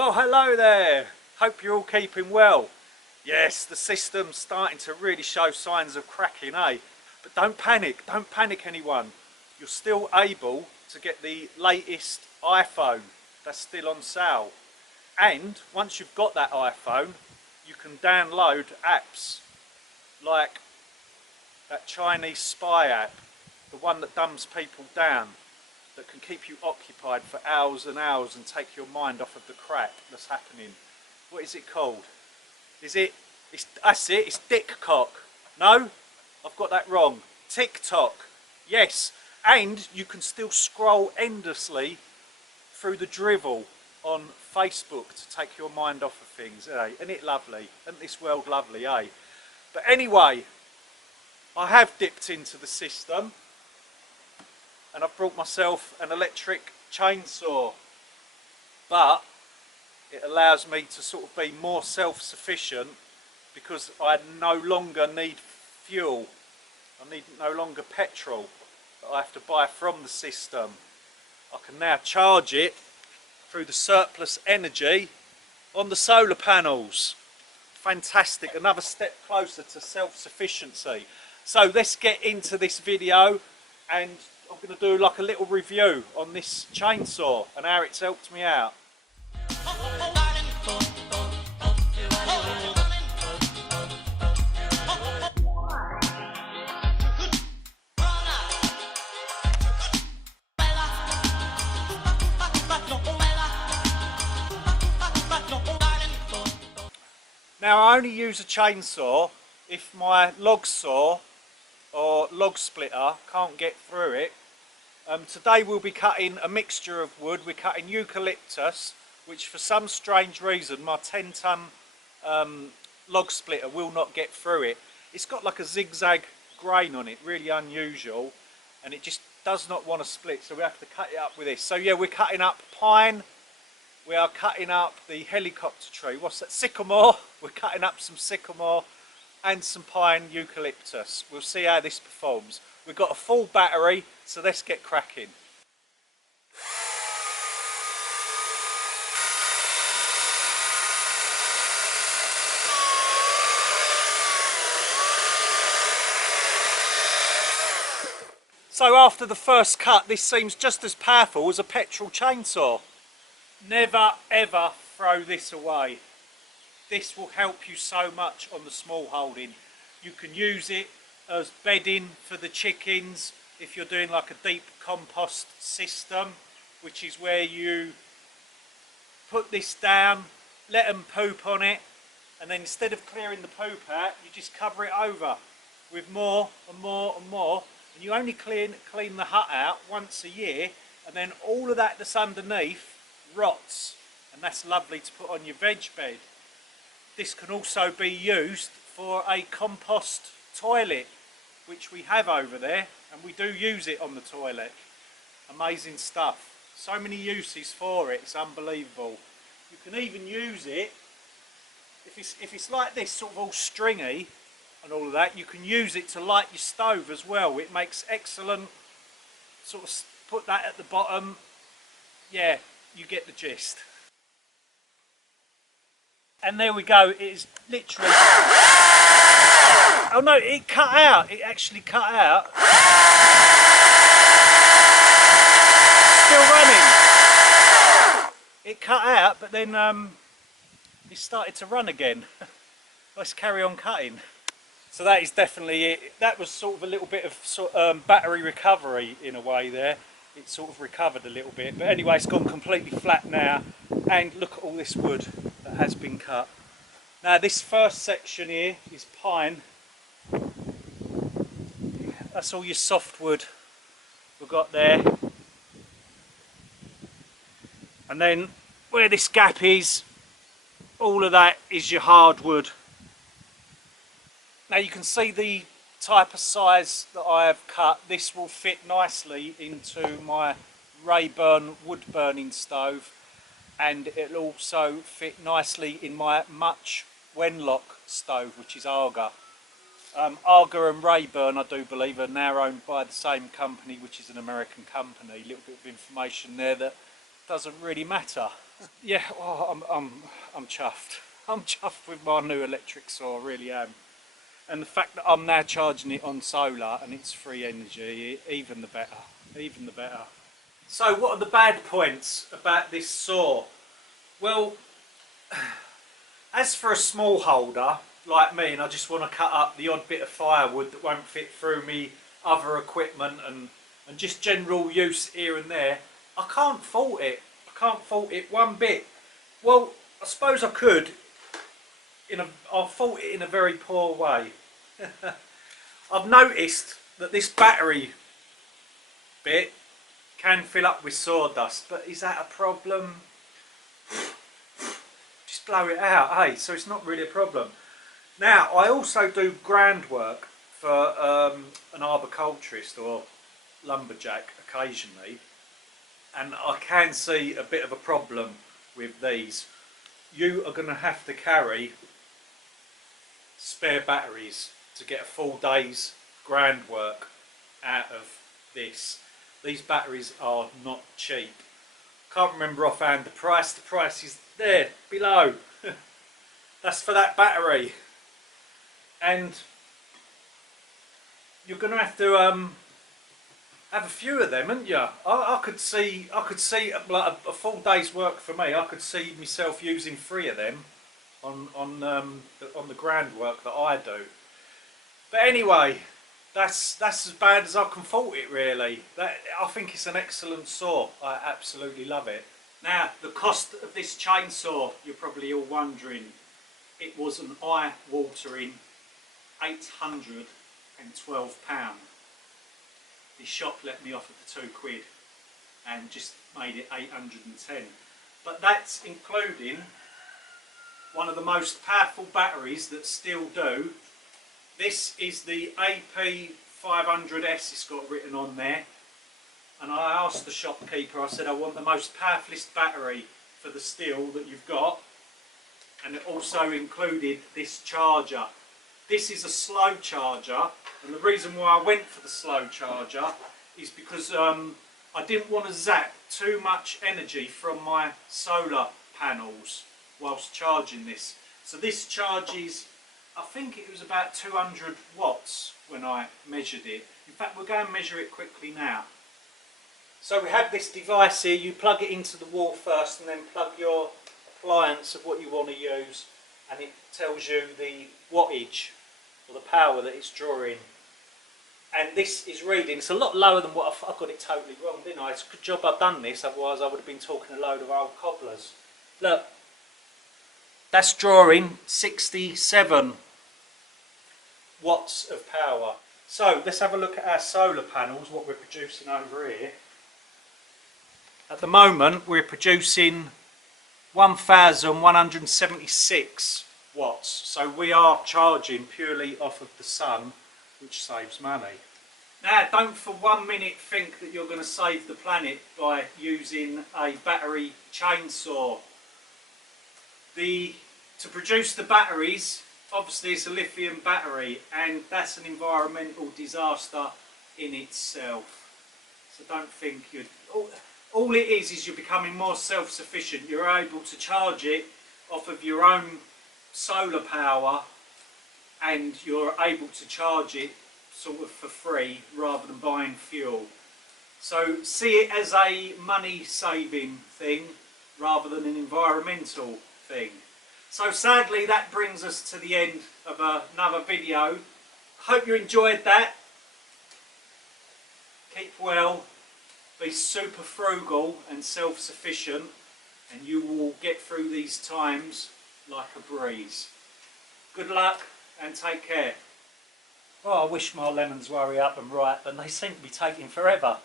Well, hello there. Hope you're all keeping well. Yes, the system's starting to really show signs of cracking, eh? But don't panic anyone. You're still able to get the latest iPhone that's still on sale. And once you've got that iPhone, you can download apps like that Chinese spy app, the one that dumbs people down, that can keep you occupied for hours and hours and take your mind off of the crap that's happening. What is it called? That's it, it's Dickcock. No, I've got that wrong. TikTok. Yes, and you can still scroll endlessly through the drivel on Facebook to take your mind off of things, eh? Isn't it lovely? Isn't this world lovely, eh? But anyway, I have dipped into the system and I've brought myself an electric chainsaw, but it allows me to sort of be more self-sufficient because I no longer need fuel. I need no longer petrol that I have to buy from the system. I can now charge it through the surplus energy on the solar panels. Fantastic, another step closer to self-sufficiency. So let's get into this video, and I'm going to do like a little review on this chainsaw and how it's helped me out. Now I only use a chainsaw if my log saw or log splitter can't get through it. Today we'll be cutting a mixture of wood. We're cutting eucalyptus, which for some strange reason my 10-ton log splitter will not get through it. It's got like a zigzag grain on it, really unusual, and it just does not want to split, so we have to cut it up with this. So yeah, we're cutting up pine, we are cutting up the helicopter tree, what's that, sycamore. We're cutting up some sycamore and some pine eucalyptus. We'll see how this performs. We've got a full battery, so let's get cracking. So after the first cut, this seems just as powerful as a petrol chainsaw. Never ever throw this away. This will help you so much on the small holding. You can use it as bedding for the chickens if you're doing like a deep compost system, which is where you put this down, let them poop on it, and then instead of clearing the poop out, you just cover it over with more and more and more, and you only clean the hut out once a year, and then all of that that's underneath rots, and that's lovely to put on your veg bed. This can also be used for a compost toilet, which we have over there, and we do use it on the toilet. Amazing stuff. So many uses for it, it's unbelievable. You can even use it, if it's like this, sort of all stringy and all of that, you can use it to light your stove as well. It makes excellent, sort of put that at the bottom. Yeah, you get the gist. And there we go, it is literally... Oh no, it cut out, it actually cut out. Still running. It cut out, but then it started to run again. Let's carry on cutting. So that is definitely it. That was sort of a little bit of battery recovery in a way there. It sort of recovered a little bit, but anyway, it's gone completely flat now, and look at all this wood that has been cut. Now this first section here is pine. That's all your softwood we've got there, and then where this gap is, all of that is your hardwood. Now you can see the type of size that I have cut. This will fit nicely into my Rayburn wood burning stove, and it'll also fit nicely in my Much Wenlock stove, which is Arga. Arga and Rayburn, I do believe, are now owned by the same company, which is an American company. A little bit of information there that doesn't really matter. Yeah, well, I'm chuffed. I'm chuffed with my new electric saw, I really am. And the fact that I'm now charging it on solar and it's free energy, even the better, even the better. So what are the bad points about this saw? Well, as for a smallholder like me, and I just want to cut up the odd bit of firewood that won't fit through me other equipment and just general use here and there, I can't fault it. I can't fault it one bit. Well, I suppose I could. I'll fault it in a very poor way. I've noticed that this battery bit can fill up with sawdust, but is that a problem? Just blow it out, hey, so it's not really a problem. Now, I also do groundwork for an arboriculturist or lumberjack occasionally, and I can see a bit of a problem with these. You are going to have to carry spare batteries to get a full day's groundwork out of this. These batteries are not cheap. Can't remember offhand the price. The price is there below. That's for that battery. And you're going to have a few of them, aren't you? I could see like a full day's work for me. I could see myself using 3 of them on the groundwork that I do. But anyway, that's as bad as I can fault it, really. I think it's an excellent saw. I absolutely love it. Now, the cost of this chainsaw, you're probably all wondering. It was an eye-watering £812. The shop let me off at the £2 and just made it 810. But that's including one of the most powerful batteries that still do. This is the AP500S, it's got written on there. And I asked the shopkeeper, I said, I want the most powerfulest battery for the STIHL that you've got. And it also included this charger. This is a slow charger, and the reason why I went for the slow charger is because I didn't want to zap too much energy from my solar panels whilst charging this. So this charges, I think it was about 200 watts when I measured it. In fact, we'll go and measure it quickly now. So we have this device here. You plug it into the wall first and then plug your appliance of what you want to use, and it tells you the wattage or the power that it's drawing. And this is reading, it's a lot lower than what I got it totally wrong, didn't I? It's a good job I've done this, otherwise I would have been talking a load of old cobblers. Look, that's drawing 67 watts of power. So let's have a look at our solar panels, what we're producing over here. At the moment we're producing 1176 watts, so we are charging purely off of the sun, which saves money. Now, don't for 1 minute think that you're going to save the planet by using a battery chainsaw. To produce the batteries, obviously it's a lithium battery, and that's an environmental disaster in itself. So don't think you're... All it is you're becoming more self-sufficient. You're able to charge it off of your own solar power, and you're able to charge it sort of for free rather than buying fuel. So see it as a money-saving thing rather than an environmental thing. So sadly that brings us to the end of another video. Hope you enjoyed that. Keep well. Be super frugal and self-sufficient, and you will get through these times like a breeze. Good luck and take care. Oh, I wish my lemons were up and ripe, and they seem to be taking forever.